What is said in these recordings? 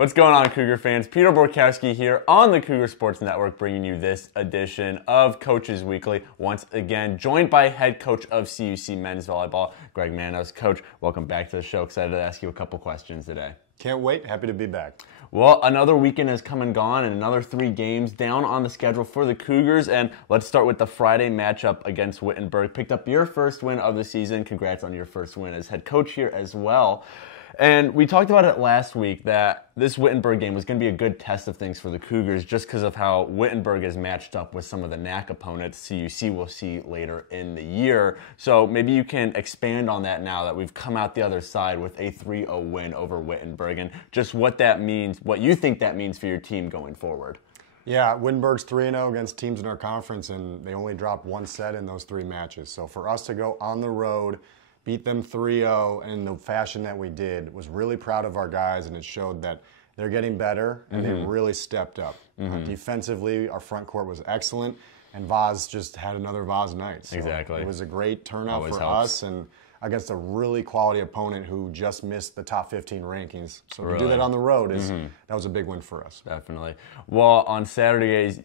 What's going on, Cougar fans? Peter Borkowski here on the Cougar Sports Network, bringing you this edition of Coaches Weekly. Once again, joined by head coach of CUC men's volleyball, Greg Manos. Coach, welcome back to the show. Excited to ask you a couple questions today. Can't wait. Happy to be back. Well, another weekend has come and gone, and another 3 games down on the schedule for the Cougars. And let's start with the Friday matchup against Wittenberg. Picked up your first win of the season. Congrats on your first win as head coach here as well. And we talked about it last week that this Wittenberg game was going to be a good test of things for the Cougars just because of how Wittenberg is matched up with some of the NAC opponents CUC will see later in the year. So maybe you can expand on that now that we've come out the other side with a 3-0 win over Wittenberg and just what that means, what you think that means for your team going forward. Yeah, Wittenberg's 3-0 against teams in our conference, and they only dropped 1 set in those 3 matches. So for us to go on the road, beat them 3-0 in the fashion that we did, was really proud of our guys, and it showed that they're getting better, and they really stepped up. Defensively, our front court was excellent, and Vaz just had another Vaz night. So exactly. It was a great turnout Always for helps. us, and against a really quality opponent who just missed the top 15 rankings. So to do Really? that on the road, that was a big win for us. Definitely. Well, on Saturday,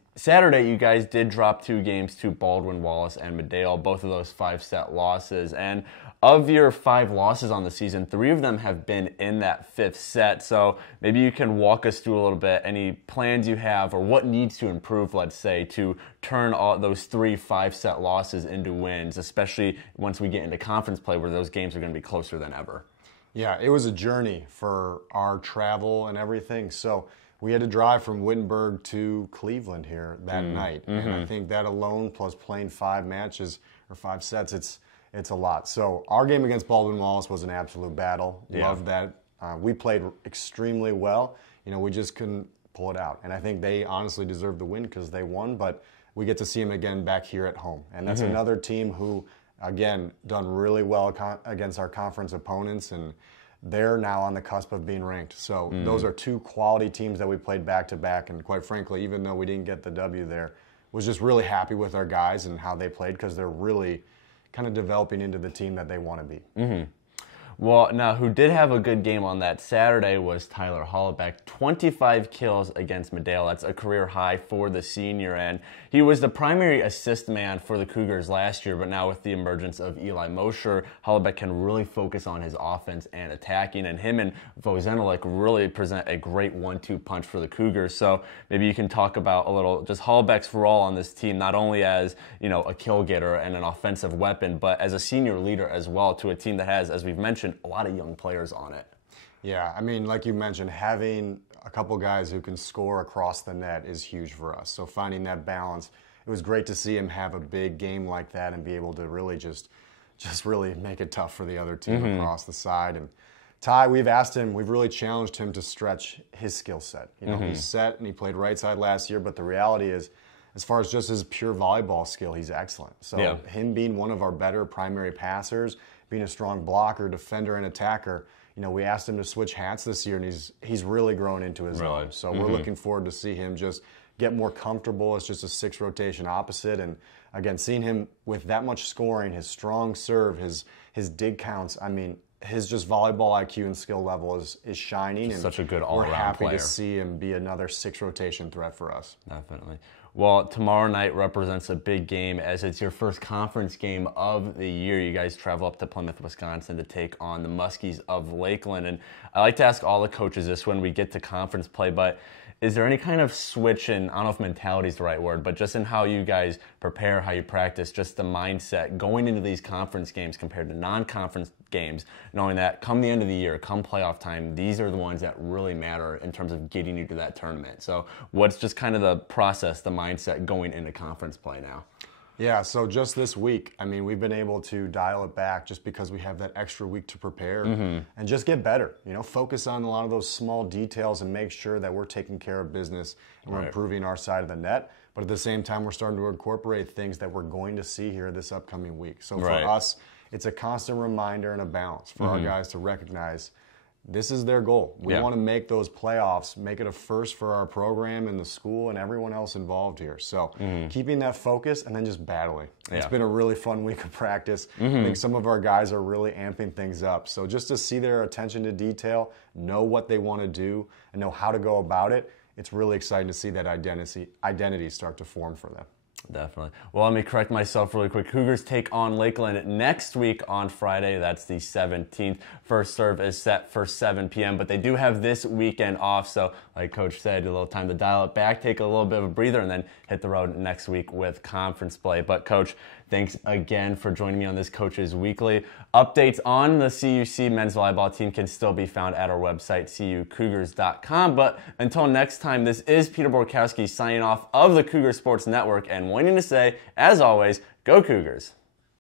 you guys did drop 2 games to Baldwin, Wallace, and Medale, both of those 5-set losses. And of your 5 losses on the season, 3 of them have been in that 5th set. So maybe you can walk us through a little bit, any plans you have or what needs to improve, let's say, to turn all those 3 5-set losses into wins, especially once we get into conference play where those games are going to be closer than ever. Yeah, it was a journey for our travel and everything. So we had to drive from Wittenberg to Cleveland here that night. And I think that alone, plus playing 5 matches or 5 sets, it's a lot. So our game against Baldwin Wallace was an absolute battle. Yeah. Loved that. We played extremely well. You know, we just couldn't pull it out. And I think they honestly deserved the win because they won, but we get to see them again back here at home. And that's another team who, again, done really well against our conference opponents, and they're now on the cusp of being ranked. So those are 2 quality teams that we played back-to-back, and quite frankly, even though we didn't get the W there, was just really happy with our guys and how they played because they're really kind of developing into the team that they want to be. Well, now, who did have a good game on that Saturday was Tyler Holubek. 25 kills against Medale. That's a career high for the senior, and he was the primary assist man for the Cougars last year, but now with the emergence of Eli Mosher, Holubek can really focus on his offense and attacking, and him and Vozenelik really present a great 1-2 punch for the Cougars. So maybe you can talk about a little just Holubek's role on this team, not only as, you know, a kill getter and an offensive weapon, but as a senior leader as well to a team that has, as we've mentioned, a lot of young players on it. Yeah, I mean, like you mentioned, having a couple guys who can score across the net is huge for us. So finding that balance, it was great to see him have a big game like that and be able to really just really make it tough for the other team across the side. And Ty, we've really challenged him to stretch his skill set. You know, he's set and he played right side last year, but the reality is, as far as just his pure volleyball skill, he's excellent. So him being one of our better primary passers, being a strong blocker, defender, and attacker, you know, we asked him to switch hats this year, and he's really grown into his own. So we're looking forward to see him just get more comfortable as just a 6 rotation opposite. And again, seeing him with that much scoring, his strong serve, his dig counts, I mean, his just volleyball IQ and skill level is shining. And such a good all-around we're happy player to see him be another 6 rotation threat for us. Definitely. Well, tomorrow night represents a big game as it's your first conference game of the year. You guys travel up to Plymouth, Wisconsin to take on the Muskies of Lakeland. And I like to ask all the coaches this when we get to conference play, but is there any kind of switch in, I don't know if mentality is the right word, but just in how you guys prepare, how you practice, just the mindset going into these conference games compared to non-conference games, knowing that come the end of the year, come playoff time, these are the ones that really matter in terms of getting you to that tournament. So what's just kind of the process, the mindset going into conference play now? Yeah, so just this week, I mean, we've been able to dial it back just because we have that extra week to prepare and just get better. You know, focus on a lot of those small details and make sure that we're taking care of business and we're improving our side of the net. But at the same time, we're starting to incorporate things that we're going to see here this upcoming week. So for us, it's a constant reminder and a balance for our guys to recognize this is their goal. We Yeah. want to make those playoffs, make it a first for our program and the school and everyone else involved here. So keeping that focus and then just battling. It's Yeah. been a really fun week of practice. I think some of our guys are really amping things up. So just to see their attention to detail, know what they want to do, and know how to go about it, it's really exciting to see that identity start to form for them. Definitely. Well, let me correct myself really quick. Cougars take on Lakeland next week on Friday. That's the 17th. First serve is set for 7 p.m., but they do have this weekend off. So, like Coach said, a little time to dial it back, take a little bit of a breather, and then hit the road next week with conference play. But, Coach, thanks again for joining me on this Coaches Weekly. Updates on the CUC men's volleyball team can still be found at our website, cucougars.com. But until next time, this is Peter Borkowski signing off of the Cougar Sports Network and wanting to say, as always, go Cougars.